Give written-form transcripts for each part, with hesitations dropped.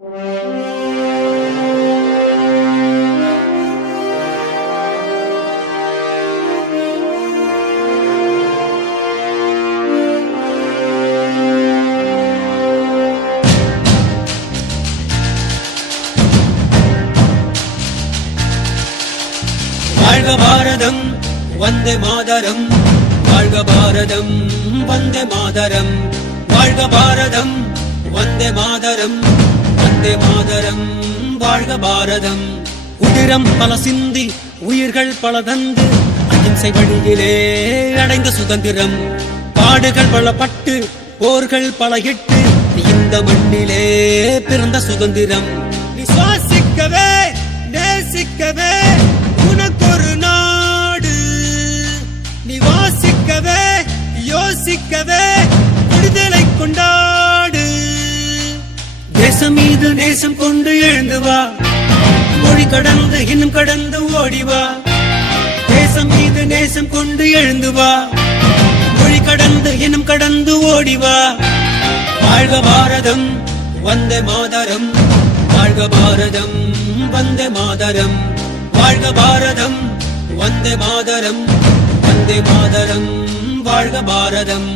வாழ்க பாரதம் வந்தே மாதரம், வாழ்க பாரதம் வந்தே மாதரம், வாழ்க பாரதம் வந்தே மாதரம், வந்தே மாதரம் வாழ்க பாரதம். உதிரம் பல சிந்தி உயிர்கள் பல தந்து அகிம்சை வழியிலே அடைந்த சுதந்திரம், பாடுகள் பல பட்டு போர்கள் பல இட்டு இந்த மண்ணிலே பிறந்த சுதந்திரம். நீ சுவாசிக்கவே நேசிக்கவே உனக்கொரு நாடு, நீ வாசிக்கவே யோசிக்கவே விடுதலை கொண்டாடு. தேசம் மீது நேசம் கொண்டு எழுந்து வா, மொழி கடந்து இன்னும் கடந்து ஓடிவா. தேசம் மீது நேசம் கொண்டு எழுந்து வா, மொழி கடந்து இன்னும் கடந்து ஓடிவா. வாழ்க பாரதம் வந்தே மாதரம், வாழ்க பாரதம் வந்தே மாதரம், வாழ்க பாரதம் வந்தே மாதரம், வந்தே மாதரம் வாழ்க பாரதம்.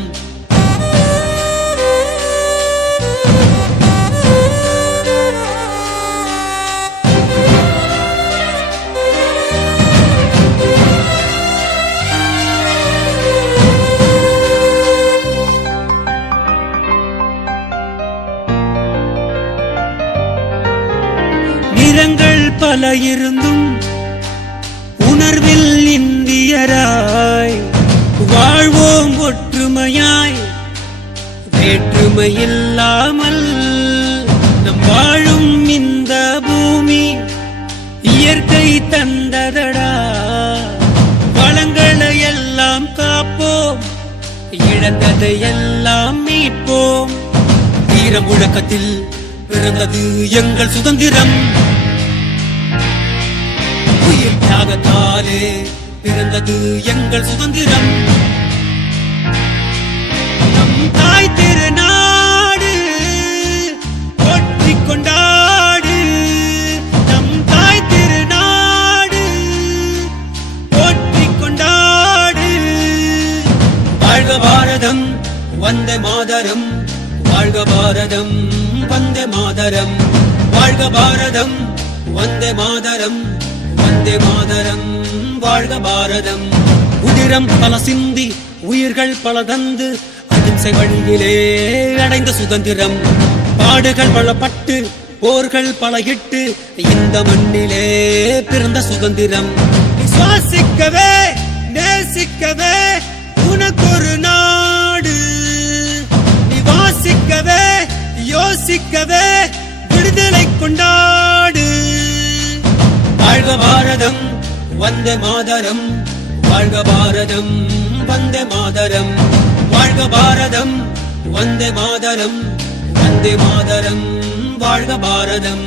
நிறங்கள் பல இருந்தும் உணர்வில் இந்தியராய் வாழ்வோம் ஒற்றுமையாய், வேற்றுமை இல்லாமல் நம் வாழும் இந்த பூமி இயற்கை தந்ததடா. வளங்களை எல்லாம் காப்போம், இழந்ததை எல்லாம் மீட்போம். வீர முழக்கத்தில் பிறந்தது எங்கள் சுதந்திரம், உயிர் தியாகத்தாலே பிறந்தது எங்கள் சுதந்திரம். நம் தாய் திருநாடு போற்றி கொண்டாடு, நம் தாய் திருநாடு போற்றி கொண்டாடு. வாழ்க பாரதம் வந்தே மாதரம், வாழ்க பாரதம் வந்தே மாதரம், வாழ்க பாரதம் வந்தே மாதரம், வந்தே மாதரம் வாழ்க பாரதம். உதிரம் பல சிந்தி உயிர்கள் பல தந்து அகிம்சை வழியிலே அடைந்த சுதந்திரம், பாடுகள் பல பட்டு போர்கள் பல இட்டு இந்த மண்ணிலே பிறந்த சுதந்திரம். சுவாசிக்கவே நேசிக்கவே உனக்கொரு நாடு, நீ வாசிக்கவே யோசிக்கவே விடுதலை கொண்டாடு. வாழ்க பாரதம் வந்தே மாதரம், வாழ்க பாரதம் வந்தே மாதரம், வாழ்க பாரதம் வந்தே மாதரம், வந்தே மாதரம் வாழ்க பாரதம்.